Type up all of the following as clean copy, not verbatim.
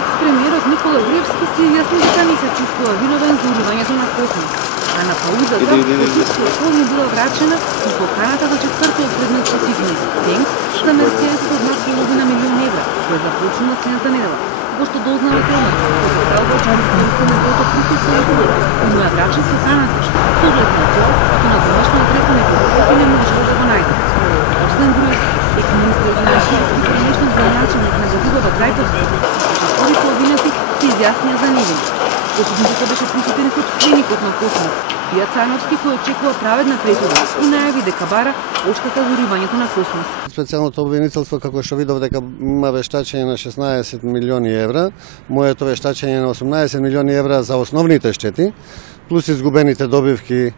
Екс-премиерот Никола Груевски се изјасни дека не се чувствува виновен за уривањето на Космос, а на паузата Космоскиот пол му била врачена и поканата за четвртиот предмет со Сиднеј, тенк за мерцедесот од над половина милион евра, кој започна следната недела. Како што дознава Телмак, Португал во чарското метото присуствува и му ја врача поканата, со оглед на тоа, што на домашна адреса некој не можел да го најде. Освен Груевски, екс-министерот на Шведски премештен за началник на Газилова Крајковска, и половината се изјаснија за невини. Осудникот беше присутен и собственикот на Космос, Фијат Цановски, кој очекува праведна пресуда и најави дека бара оштета за уривањето на Космос. Специјалното обвинителство, како што видов дека има вештачење на 16 милиони евра, моето вештачење на 18 милиони евра за основните штети, плюс изгубените добивки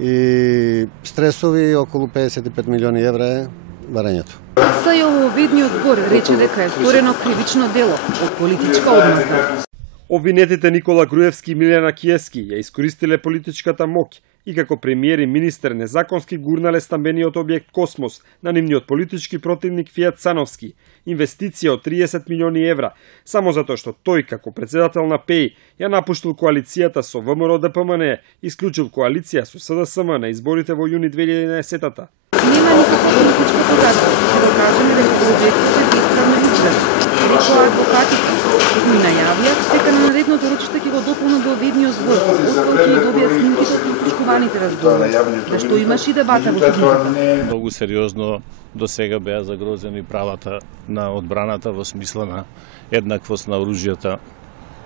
и стресови, околу 55 милиони евра е барањето. Сајововедниот збор рече дека е сторено кривично дело од политичка одмазда. Обвинетите Никола Груевски и Милена Киески ја искористиле политичката моќ и како премиер и министер незаконски гурнале стамбениот објект Космос на нивниот политички противник Фијат Цановски, инвестиција од 30 милиони евра, само затоа што тој како председател на ПЕИ ја напуштил коалицијата со ВМРО-ДПМН, исклучил коалиција со СДСМ на изборите во јуни 2011-та. Нема никаква политичка подготовка, ќе докажеме дека проектот е бесправно изграден, рекоа адвокатите, кои најавија дека на наредното рочиште ќе го дополнат во ведниот збор, откако ќе ги добијат снимките од прискуваните разговори, зашто имаше и дебата во судницата. Многу сериозно до сега беа загрозени правата на одбраната во смисла на еднаквост на оружјата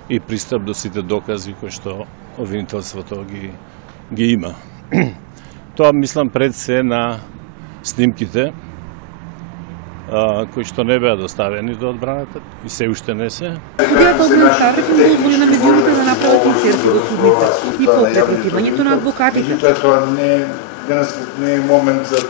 и пристап до сите докази кои што обвинителството ги има. Тоа мислам пред се на снимките кои што не беа доставени до одбраната и се уште не се. Судијата Огнен Ставрев им дозволи на медиумите да направат инсерти во судница и покрај противањето на адвокатите. Тоа не е момент за